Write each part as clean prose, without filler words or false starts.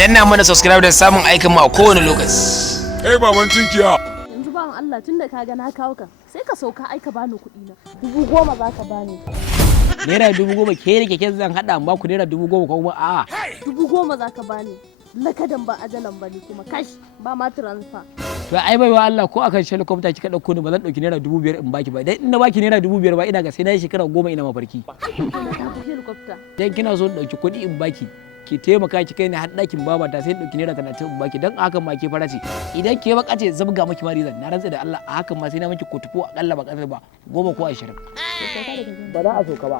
danna mana subscribe da samun aikin mu a kowane lokaci. Baban Tinkiya. Yanzu bawan Allah tunda ka ga na kawo ka sai ka sauka aika bani kuɗi na. 10,000 za ka bani. Naira 10,000 ke da keken zan hada amma ku naira 10,000 ko kuma a'a. 10,000 za ka bani. Lakadan ba ajalan bane kuma kash ba ma transfer. To ai bai wa Allah ko akan helicopter kika dauko ni ba zan dauki naira 5,000 in baki ba. Dan in na baki naira 5,000 ba ina ga sai na yi shekara 10 ina mafarki. Dan kina so in dauki kuɗi in baki. Ki taimaka ki kai ni har ɗakin babata sai dauki naira 30 in baki dan hakan ma ke fara ce idan ke baka ce zabga miki mari zan na rantsa da Allah a hakan ma sai na miki kotufo akalla ba kasar ba 10 ko 20 ba za a soka ba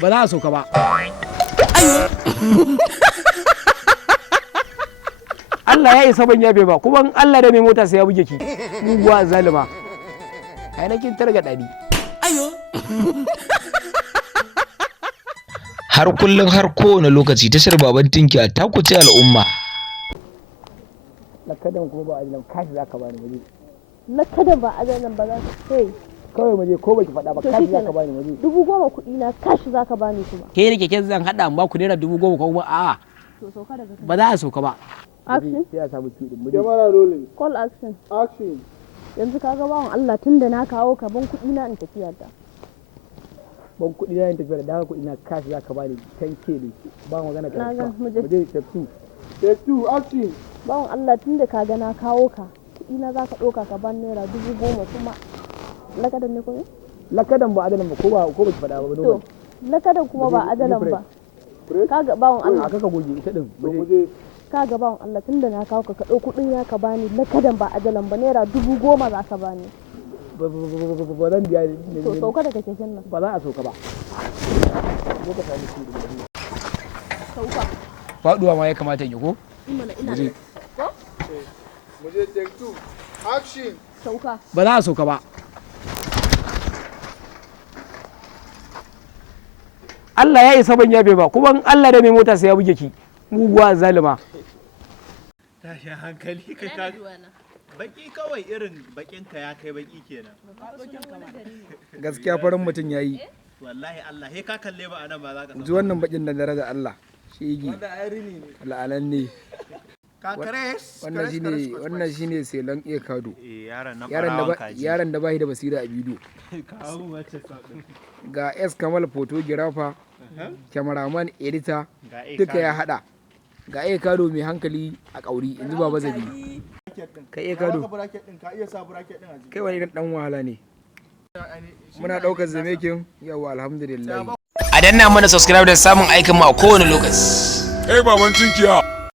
ba za a soka ba Allah ya isa ban yabe ba kuma Allah da mai mota sai ya buge ki muguwa zalima kai na kin targa dadi ayo Har kullum har kowane lokaci tashar Baban Tinkiya ta kuce al'umma. lakadan kuma ba ajalan kashi zaka bani waje Lakadan ba ajalan ba za ka kai. kawai waje ko baki faɗa ba kashi zaka bani waje 10,000 kuɗi na kashi za ka bani kuma. ke da keken zan hada amma ku naira 10,000 ko kuma a'a To sauka daga kai. ba za a soka ba Action. sai a samu kiɗin mu Camera rolling. Call action. Action. Yanzu ka ga bawan Allah tunda na kawo ka ban kuɗi na in tafiya ta. ban kuɗi na yin tafiya da kuɗi na kashi za ka bani 10K ne ba magana ka Na ga, mu je. step 2 Take 2. Action. Bawan Allah tunda ka ga na kawo ka kuɗi na za ka ɗauka ka ban naira 10,000 kuma. Lakadan ne kuma? lakadan ba adalan ba ko ba ki faɗa ba To, lakadan kuma ba ajalan ba. Kaga bawan Allah. aka goge ita din Muje. Kaga bawan Allah tunda na kawo ka ɗau kuɗin ya ka bani lakadan ba ajalan ba naira 10,000 za ka bani. ba zan biya To sauka daga keken nan. ba za a soka ba ko ka sami shi Sauka. faduwa ma ya kamata yi ko Imana ina da. Ko? Muje take 2. Action. Sauka. ba za a soka ba Allah ya isa ban yabe ba kuma Allah da mai mota sai ya buge ki muguwa zalima Tashin hankali kai ka baki kawai irin bakin ka ya kai baki kenan. gaskiya farin mutum yayi Wallahi Allah he ka kalle ba anan ba za ka ji wannan bakin da daraja Allah shege la'alan ne Kakares. wannan shine selon ekado Yaron nan farawan kaji. yaron da bashi da basira a bidiyo Kawo wace sabin. ga S Kamal photographer cameraman editor Ga duka ya hada ga ekado mai hankali a kauri inji baba zabi kai ekado bracket din ka iya sa bracket din a jiki. kai wani dan wahala ne muna daukar zamekin yawa alhamdulillah A danna mana subscribe da samun aikin mu a kowane lokaci. Baban Tinkiya.